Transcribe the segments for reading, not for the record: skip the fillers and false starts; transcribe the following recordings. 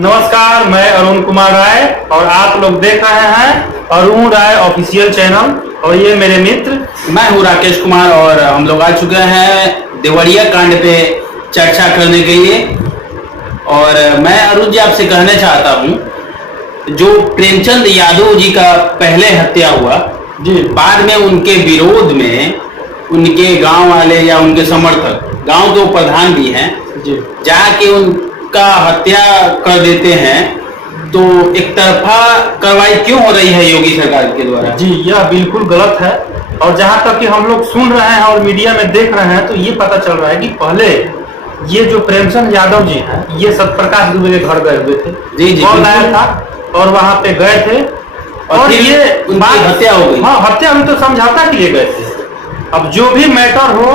नमस्कार, मैं अरुण कुमार राय और आप लोग देख रहे हैं अरुण राय ऑफिशियल चैनल। और ये मेरे मित्र मैं हूँ राकेश कुमार और हम लोग आ चुके हैं देवरिया कांड पे चर्चा करने के लिए। और मैं अरुण जी आपसे कहना चाहता हूँ, जो प्रेमचंद यादव जी का पहले हत्या हुआ जी, बाद में उनके विरोध में उनके गांव वाले या उनके समर्थक, गांव के प्रधान भी हैं जी, जाके उनका हत्या कर देते हैं, तो एक तरफा कार्रवाई क्यों हो रही है योगी सरकार के द्वारा? जी, यह बिल्कुल गलत है। और जहाँ तक कि हम लोग सुन रहे हैं और मीडिया में देख रहे हैं तो ये पता चल रहा है कि पहले ये जो प्रेमचंद यादव जी हैं ये सत्यप्रकाश दुबे के घर गए हुए थे। जी जी, कॉल आया था और वहाँ पे गए थे और फिर ये उनकी हत्या हो गई। हाँ, हत्या हुई तो समझौता के लिए गए थे। अब जो भी मैटर हो,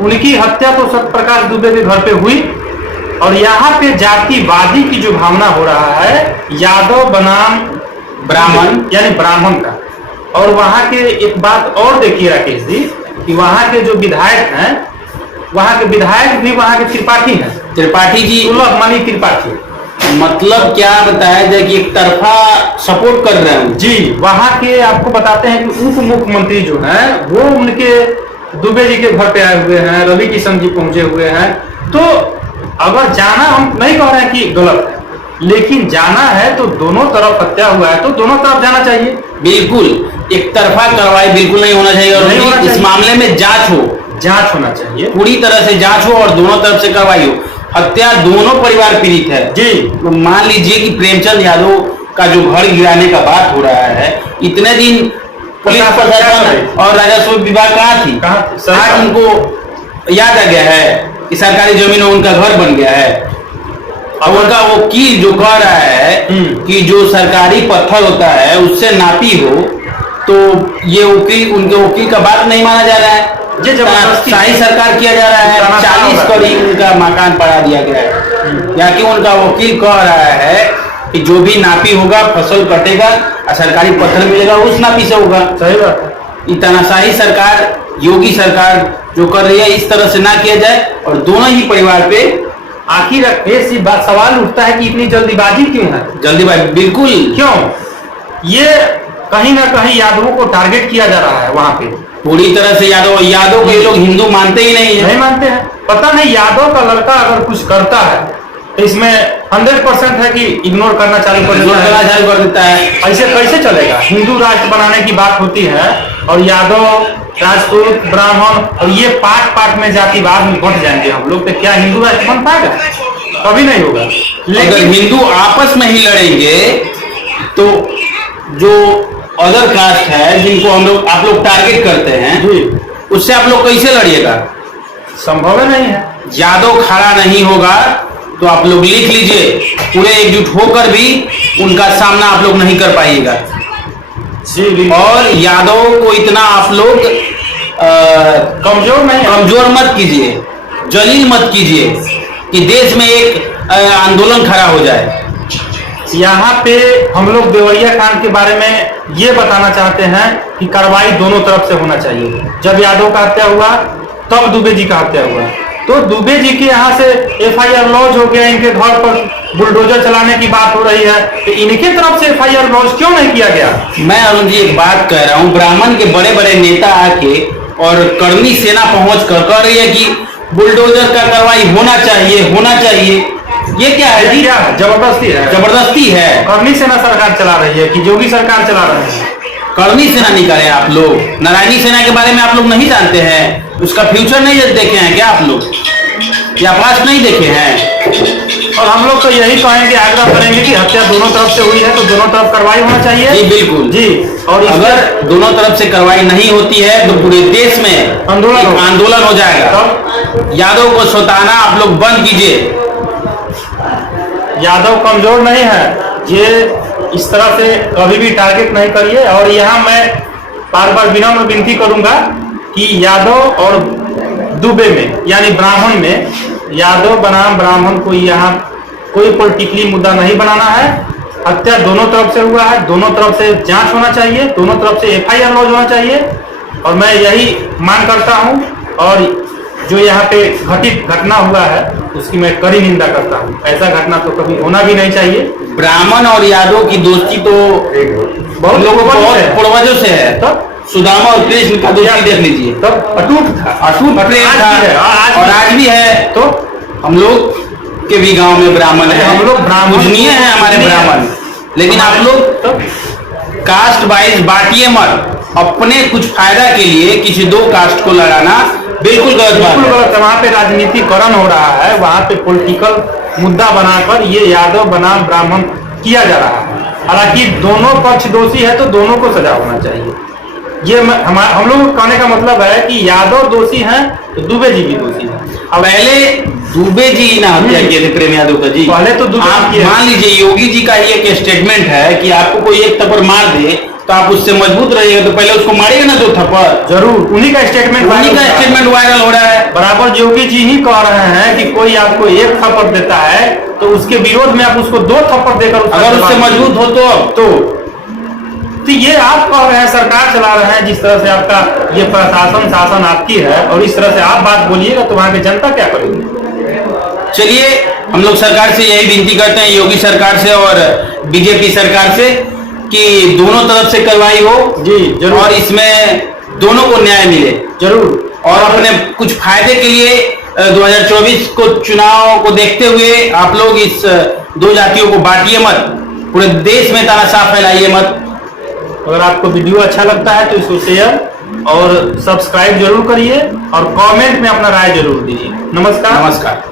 उनकी हत्या तो सत्यप्रकाश दुबे के घर पे हुई। और यहाँ पे जातिवादी की जो भावना हो रहा है यादव बनाम ब्राह्मण, यानी ब्राह्मण का। और वहाँ के एक बात और देखिए राकेश जी, कि वहाँ के जो विधायक हैं, वहाँ के विधायक भी वहाँ के त्रिपाठी हैं। त्रिपाठी जी, सुलभ मणि त्रिपाठी। मतलब क्या बताया जाए कि एक तरफा सपोर्ट कर रहे हैं जी, वहाँ के आपको बताते हैं कि उप मुख्यमंत्री जो हैं वो उनके दुबे जी के घर पे आए हुए हैं, रवि किशन जी पहुंचे हुए हैं। तो अगर जाना, हम नहीं कह रहे हैं कि गलत है, लेकिन जाना है तो दोनों तरफ हत्या हुआ है तो दोनों तरफ जाना चाहिए। बिल्कुल, एक तरफा कार्रवाई बिल्कुल नहीं होना चाहिए। और नहीं होना इस चाहिए। मामले में जांच होना चाहिए, पूरी तरह से जांच हो और दोनों तरफ से कार्रवाई हो। हत्या दोनों परिवार पीड़ित है जी। तो मान लीजिए कि प्रेमचंद यादव का जो घर गिराने का बात हो रहा है, इतने दिन पुलिस प्रशासन और राजस्व विभाग कहाँ थी? आज उनको याद आ गया है कि सरकारी जमीन में उनका घर बन गया है। अब उनका वकील जो कह रहा है कि जो सरकारी पत्थर होता है उससे नापी हो, तो ये वकील, उनके वकील का बात नहीं माना जा रहा है। शाही सरकार किया जा रहा है। 40 करोड़ उनका मकान पड़ा दिया गया है। या कि उनका वकील कह रहा है कि जो भी नापी होगा, फसल कटेगा और सरकारी पत्थर मिलेगा, उस नापी से होगा। सही बात है। इतना शाही सरकार, योगी सरकार जो कर रही है, इस तरह से ना किया जाए और दोनों ही परिवार पे आखिर ऐसी बात सवाल उठता है कि इतनी जल्दीबाजी क्यों है? जल्दीबाजी बिल्कुल क्यों? ये कहीं ना कहीं यादवों को टारगेट किया जा रहा है। वहाँ पे पूरी तरह से यादव को ये लोग हिंदू मानते ही नहीं है। नहीं मानते हैं। पता नहीं यादव का लड़का अगर कुछ करता है तो इसमें 100% है कि इग्नोर करना चालू कर देता है। ऐसे कैसे चलेगा? हिंदू राष्ट्र बनाने की बात होती है और यादव, राजपूत, ब्राह्मण और ये पार्ट में जातिवाद में बंट जाएंगे हम लोग, तो क्या हिंदू राष्ट्र बन पाएगा? कभी नहीं होगा। अगर हिंदू आपस में ही लड़ेंगे तो जो अदर कास्ट है, जिनको आप लोग टारगेट करते हैं, उससे आप लोग कैसे लड़िएगा? संभव नहीं है। यादव खड़ा नहीं होगा तो आप लोग लिख लीजिए, पूरे एकजुट होकर भी उनका सामना आप लोग नहीं कर पाइएगा। और यादव को इतना आप लोग कमजोर मत कीजिए, जलील मत कीजिए कि देश में एक आंदोलन खड़ा हो जाए। यहाँ पे हम लोग देवरिया कांड के बारे में ये बताना चाहते हैं कि कार्रवाई दोनों तरफ से होना चाहिए। जब यादव का हत्या हुआ तब दुबे जी का हत्या हुआ, तो दुबे जी के यहाँ से FIR लॉन्च हो गया। इनके घर पर बुलडोजर चलाने की बात हो रही है, तो इनके तरफ से FIR लॉन्च क्यों नहीं किया गया? मैं अरुण जी एक बात कह रहा हूँ, ब्राह्मण के बड़े बड़े नेता आके और कर्मी सेना पहुंच कर कह रही है कि बुलडोजर का कार्रवाई होना चाहिए। ये क्या है जी? क्या जबरदस्ती है? कर्मी सेना सरकार चला रही है कि योगी सरकार चला रही है? कर्मी सेना निकाले आप लोग। नारायणी सेना के बारे में आप लोग नहीं जानते हैं? उसका फ्यूचर नहीं देखे हैं क्या आप लोग? या पास्ट नहीं देखे हैं? और हम लोग तो यही कहेंगे, आग्रह करेंगे कि हत्या दोनों तरफ से हुई है तो दोनों तरफ कार्रवाई होना चाहिए। जी बिल्कुल जी। और अगर दोनों तरफ से कार्रवाई नहीं होती है तो पूरे देश में आंदोलन हो जाएगा। यादव को सताना आप लोग बंद कीजिए। यादव कमजोर नहीं है, ये इस तरह से कभी भी टारगेट नहीं करिए। और यहाँ मैं बार बार विनम्र विनती करूंगा कि यादव और दुबे में, यानी ब्राह्मण में, यादव बनाम ब्राह्मण को यहाँ कोई पॉलिटिकली मुद्दा नहीं बनाना है। हत्या दोनों तरफ से हुआ है, दोनों तरफ से जांच होना चाहिए, दोनों तरफ से FIR लॉन्च होना चाहिए। और मैं यही मांग करता हूँ। और जो यहाँ पे घटित घटना हुआ है उसकी मैं कड़ी निंदा करता हूँ। ऐसा घटना तो कभी होना भी नहीं चाहिए। ब्राह्मण और यादव की दोस्ती तो बहुत लोगों बहुत पूर्वजों से है। तब सुदामा और कृष्ण का दोस्ती देख लीजिए, तब अटूट था, अटूट प्रेम था और आज भी है। तो हम लोग के भी गांव में ब्राह्मण है, हम लोग ब्राह्मण पूजनीय है हमारे ब्राह्मण, लेकिन आप लोग कास्ट वाइज बांटिए मत। अपने कुछ फायदा के लिए किसी दो कास्ट को लड़ाना बिल्कुल गलत बात है। गलत है। वहाँ पे राजनीतिकरण हो रहा है, वहाँ पे पॉलिटिकल मुद्दा बनाकर ये यादव बनाम ब्राह्मण किया जा रहा है। हालांकि दोनों पक्ष दोषी है तो दोनों को सजा होना चाहिए। ये हम लोग कहने का मतलब है कि यादव दोषी हैं तो दुबे जी भी दोषी हैं। अब पहले दुबे जी ना हत्या किए थे प्रेम यादव का जी, पहले तो दुबे आप मान लीजिए योगी जी का ये एक स्टेटमेंट है कि आपको कोई एक थप्पड़ मार दे तो आप उससे मजबूत रहिएगा, तो पहले उसको मारिएगा ना 2 थप्पड़। जरूर उन्हीं का स्टेटमेंट वायरल हो रहा है। बराबर योगी जी ही कह रहे हैं कि कोई आपको एक थप्पड़ देता है तो उसके विरोध में आप उसको 2 थप्पड़ देकर अगर उससे मजबूत हो तो ये आप कह रहे हैं, सरकार चला रहे हैं, जिस तरह से आपका ये प्रशासन शासन आपकी है और इस तरह से आप बात बोलिएगा तो वहां की जनता क्या करेगी। चलिए हम लोग सरकार से यही विनती करते हैं, योगी सरकार से और बीजेपी सरकार से, कि दोनों तरफ से कार्रवाई हो जी जरूर, और इसमें दोनों को न्याय मिले जरूर। और अपने कुछ फायदे के लिए 2024 को चुनाव को देखते हुए आप लोग इस 2 जातियों को बांटिए मत, पूरे देश में तानाशाह फैलाइए मत। अगर आपको वीडियो अच्छा लगता है तो इसको शेयर और सब्सक्राइब जरूर करिए और कमेंट में अपना राय जरूर दीजिए। नमस्कार। नमस्कार।